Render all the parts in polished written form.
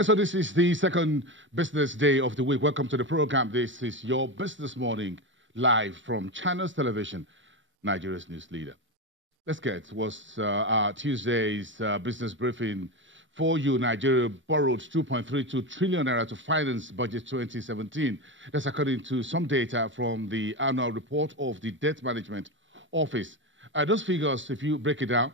Okay, so this is the second business day of the week. Welcome to the program. This is your Business Morning, live from Channels Television, Nigeria's news leader. Let's get what's our Tuesday's business briefing for you. Nigeria borrowed 2.32 trillion naira to finance budget 2017. That's according to some data from the annual report of the Debt Management Office. Those figures, if you break it down,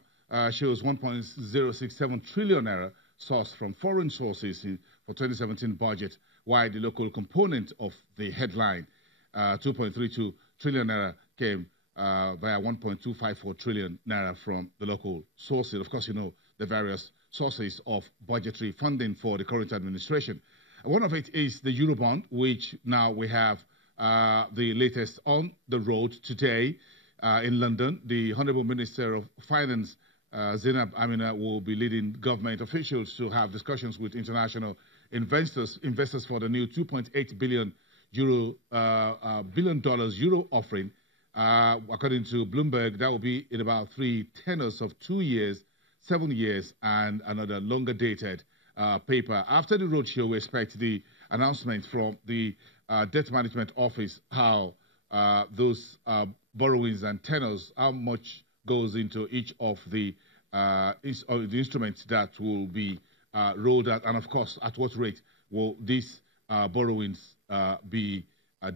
shows 1.067 trillion naira sourced from foreign sources for 2017 budget, while the local component of the headline, 2.32 trillion naira, came via 1.254 trillion naira from the local sources. Of course, you know the various sources of budgetary funding for the current administration. One of it is the Eurobond, which now we have the latest on the road today in London. The Honourable Minister of Finance, Zainab Amina, will be leading government officials to have discussions with international investors for the new 2.8 billion euro offering. According to Bloomberg, that will be in about 3 tenors of 2 years, 7 years, and another longer dated paper. After the roadshow, we expect the announcement from the Debt Management Office how those borrowings and tenors, how much goes into each of the instruments that will be rolled out, and of course, at what rate will these borrowings be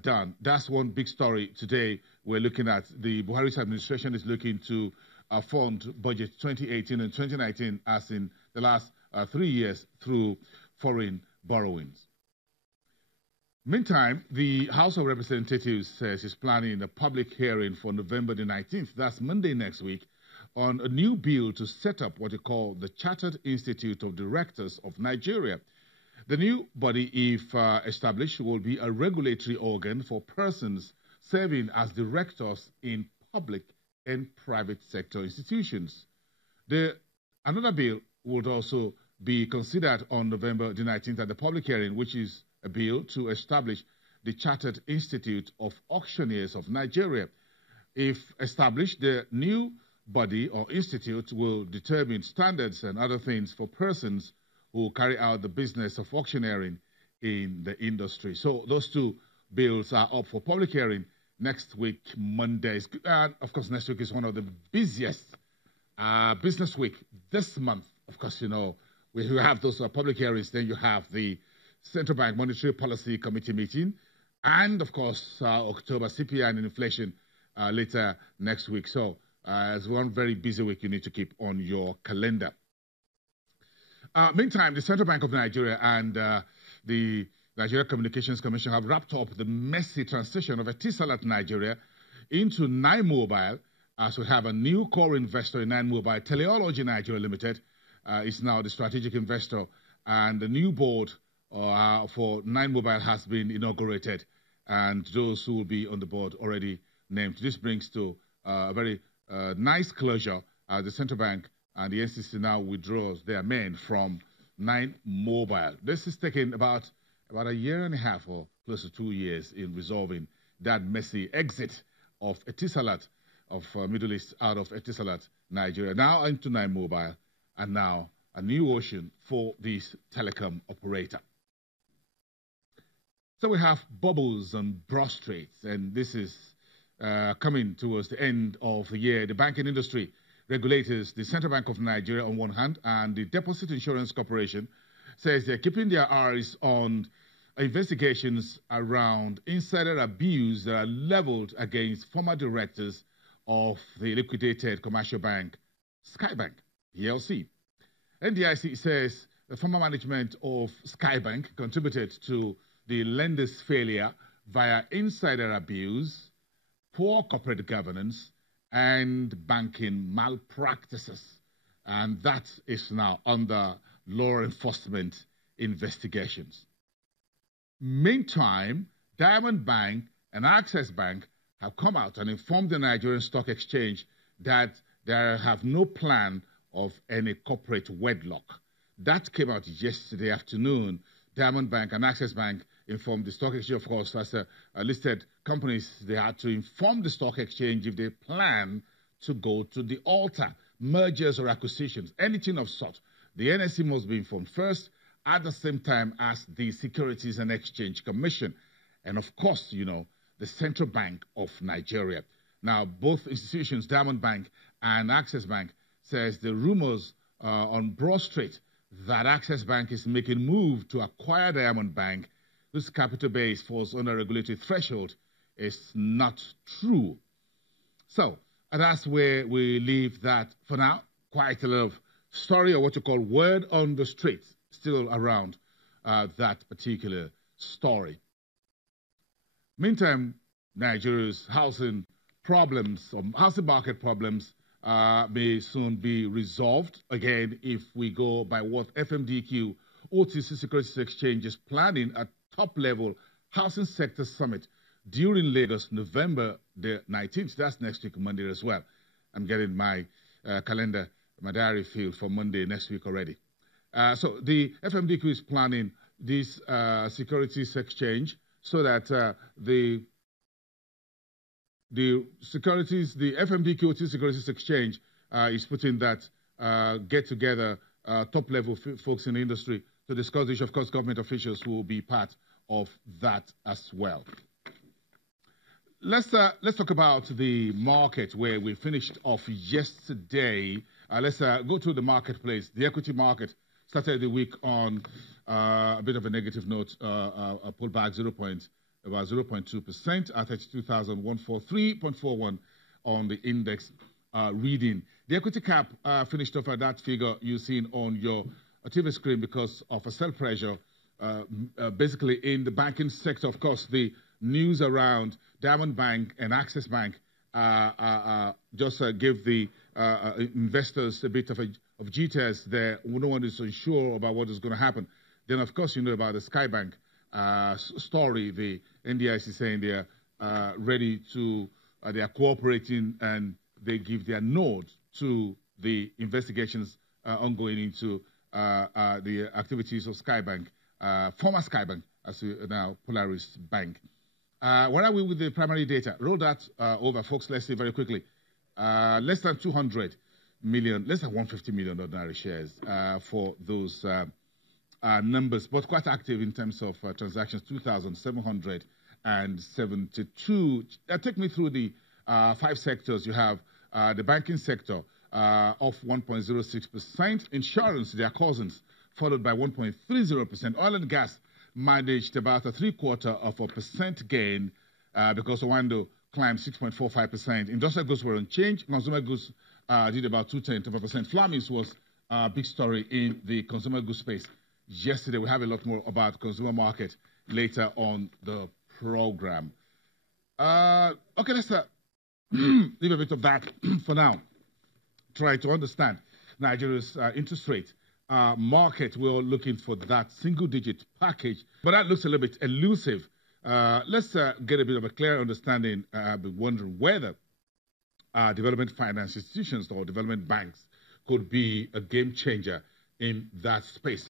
done. That's one big story today. We're looking at the Buhari's administration is looking to fund budget 2018 and 2019, as in the last 3 years, through foreign borrowings. Meantime, the House of Representatives says it's planning a public hearing for November the 19th, that's Monday next week, on a new bill to set up what they call the Chartered Institute of Directors of Nigeria. The new body, if established, will be a regulatory organ for persons serving as directors in public and private sector institutions. Another bill would also be considered on November the 19th at the public hearing, which is a bill to establish the Chartered Institute of Auctioneers of Nigeria. If established, the new body or institute will determine standards and other things for persons who carry out the business of auctioneering in the industry. So those two bills are up for public hearing next week, Mondays. And of course, next week is one of the busiest business week this month. Of course, you know, we have those public hearings. Then you have the Central Bank Monetary Policy Committee meeting, and of course, October CPI and inflation later next week. So it's one very busy week you need to keep on your calendar. Meantime, the Central Bank of Nigeria and the Nigeria Communications Commission have wrapped up the messy transition of Etisalat Nigeria into Nine Mobile, as we have a new core investor in Nine Mobile. Teleology Nigeria Limited is now the strategic investor, and the new board for Nine Mobile has been inaugurated, and those who will be on the board already named. This brings to a very nice closure. The Central Bank and the NCC now withdraws their men from Nine Mobile. This is taking about a year and a half or close to 2 years in resolving that messy exit of Etisalat, of Middle East, out of Etisalat, Nigeria, now into Nine Mobile, and now a new ocean for this telecom operator. So we have bubbles and prostrates, and this is coming towards the end of the year. The banking industry regulators, the Central Bank of Nigeria on one hand, and the Deposit Insurance Corporation, says they're keeping their eyes on investigations around insider abuse that are leveled against former directors of the liquidated commercial bank, Skybank, PLC. NDIC says the former management of Skybank contributed to the lender's failure via insider abuse, poor corporate governance, and banking malpractices. And that is now under law enforcement investigations. Meantime, Diamond Bank and Access Bank have come out and informed the Nigerian Stock Exchange that they have no plan of any corporate wedlock. That came out yesterday afternoon. Diamond Bank and Access Bank informed the stock exchange, of course, as listed companies, they had to inform the stock exchange if they plan to go to the altar, mergers or acquisitions, anything of sort. The NSE must be informed first, at the same time as the Securities and Exchange Commission, and of course, you know, the Central Bank of Nigeria. Now, both institutions, Diamond Bank and Access Bank, says the rumors on Broad Street that Access Bank is making a move to acquire Diamond Bank, whose capital base falls under regulatory threshold, is not true. So that's where we leave that for now. Quite a lot of story, or what you call word on the street, still around that particular story. Meantime, Nigeria's housing problems, or housing market problems, may soon be resolved. Again, if we go by what FMDQ, OTC Securities Exchange, is planning a top-level housing sector summit during Lagos, November the 19th. That's next week, Monday as well. I'm getting my calendar, my diary filled for Monday next week already. So the FMDQ is planning this securities exchange so that the FMDQ OTC Securities Exchange is putting that get-together top-level folks in the industry to discuss the issue. Of course, government officials will be part of that as well. Let's talk about the market where we finished off yesterday. Let's go to the marketplace. The equity market started the week on a bit of a negative note, a pullback about 0.2% at 32,143.41 on the index reading. The equity cap finished off at that figure you've seen on your TV screen because of a sell pressure, basically in the banking sector. Of course, the news around Diamond Bank and Access Bank just gave the investors a bit of jitters there. No one is so sure about what is going to happen. Then, of course, you know about the Skybank story. The NDIC saying they are ready to, they are cooperating, and they give their nod to the investigations ongoing into the activities of Skybank, former Skybank, as we now Polaris Bank. Where are we with the primary data? Roll that over, folks. Let's see very quickly. Less than 200 million, less than 150 million ordinary shares for those numbers, but quite active in terms of transactions, 2,772. Take me through the 5 sectors. You have the banking sector off 1.06%, insurance, their cousins, followed by 1.30%. Oil and gas managed about a 0.75% gain because Owando climbed 6.45%. Industrial goods were unchanged. Consumer goods did about 0.2%. Flamings was a big story in the consumer goods space yesterday. We have a lot more about consumer market later on the program. Okay, let's leave a bit of that for now. Try to understand Nigeria's interest rate market. We're looking for that single-digit package, but that looks a little bit elusive. Let's get a bit of a clear understanding. I've been wondering whether development finance institutions or development banks could be a game changer in that space.